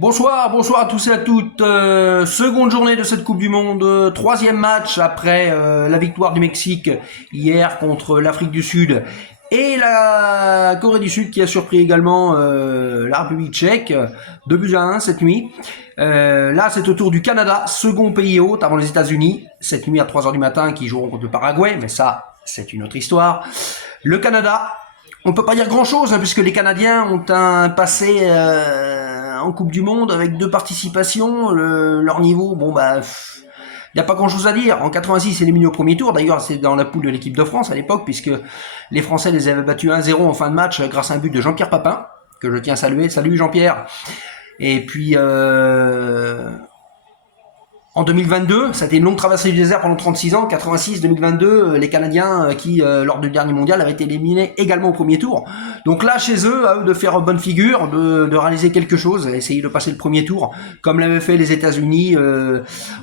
Bonsoir à tous et à toutes. Seconde journée de cette Coupe du Monde, troisième match après la victoire du Mexique hier contre l'Afrique du Sud et la Corée du Sud qui a surpris également la République tchèque, 2-1 cette nuit. Là c'est au tour du Canada, second pays hôte avant les États-Unis, cette nuit à 3h du matin qui joueront contre le Paraguay, mais ça c'est une autre histoire. Le Canada, on peut pas dire grand-chose puisque les Canadiens ont un passé en Coupe du Monde avec 2 participations. Leur niveau, il n'y a pas grand-chose à dire. En 86, c'est éliminé au premier tour. D'ailleurs, c'est dans la poule de l'équipe de France à l'époque, puisque les Français les avaient battus 1-0 en fin de match grâce à un but de Jean-Pierre Papin, que je tiens à saluer. Salut Jean-Pierre. Et puis, en 2022, ça a été une longue traversée du désert pendant 36 ans. 86, 2022, les Canadiens qui, lors du dernier mondial, avaient été éliminés également au premier tour. Donc là, chez eux, à eux de faire bonne figure, de réaliser quelque chose, essayer de passer le premier tour, comme l'avaient fait les États-Unis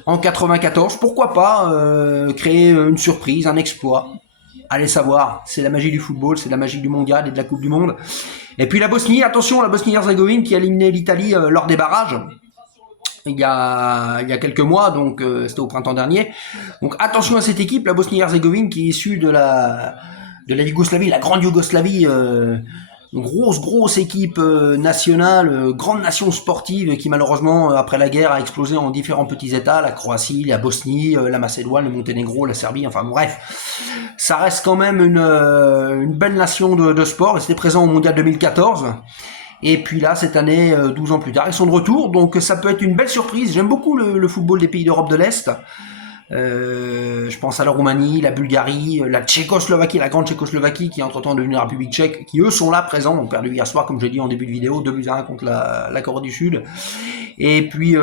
en 94. Pourquoi pas créer une surprise, un exploit. Allez savoir, c'est la magie du football, c'est la magie du mondial et de la Coupe du Monde. Et puis la Bosnie, attention, la Bosnie-Herzégovine qui a éliminé l'Italie lors des barrages. Il y a quelques mois, donc c'était au printemps dernier. Donc attention à cette équipe, la Bosnie-Herzégovine qui est issue de la Yougoslavie, la grande Yougoslavie, une grosse équipe nationale, grande nation sportive qui malheureusement après la guerre a explosé en différents petits états, la Croatie, la Bosnie, la Macédoine, le Monténégro, la Serbie, enfin bref. Ça reste quand même une belle nation de sport, ils étaient présents au Mondial 2014. Et puis là, cette année, 12 ans plus tard, ils sont de retour. Donc ça peut être une belle surprise. J'aime beaucoup le football des pays d'Europe de l'Est. Je pense à la Roumanie, la Bulgarie, la Tchécoslovaquie, la grande Tchécoslovaquie qui est entre-temps devenue la République tchèque, qui eux sont là présents. On perdu hier soir, comme je dit en début de vidéo, 2-1 contre la Corée du Sud. Et puis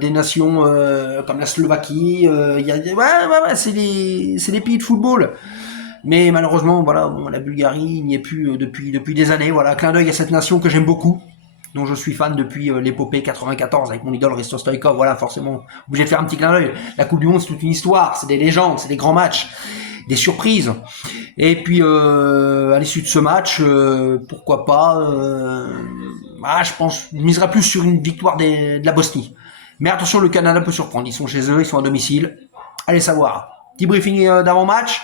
des nations comme la Slovaquie. C'est des pays de football. Mais malheureusement, voilà, la Bulgarie n'y est plus depuis des années. Voilà, clin d'œil à cette nation que j'aime beaucoup, dont je suis fan depuis l'épopée 94 avec mon idole Risto Stoïkov. Voilà, forcément, obligé de faire un petit clin d'œil. La Coupe du Monde, c'est toute une histoire, c'est des légendes, c'est des grands matchs, des surprises. Et puis, à l'issue de ce match, pourquoi pas, je pense, je miserai plus sur une victoire de la Bosnie. Mais attention, le Canada peut surprendre. Ils sont chez eux, ils sont à domicile. Allez savoir. Petit briefing d'avant-match.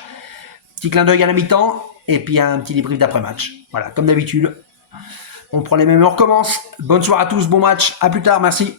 Petit clin d'œil à la mi-temps, et puis un petit débrief d'après-match. Voilà, comme d'habitude. On prend les mêmes et on recommence. Bonne soirée à tous, bon match, à plus tard, merci.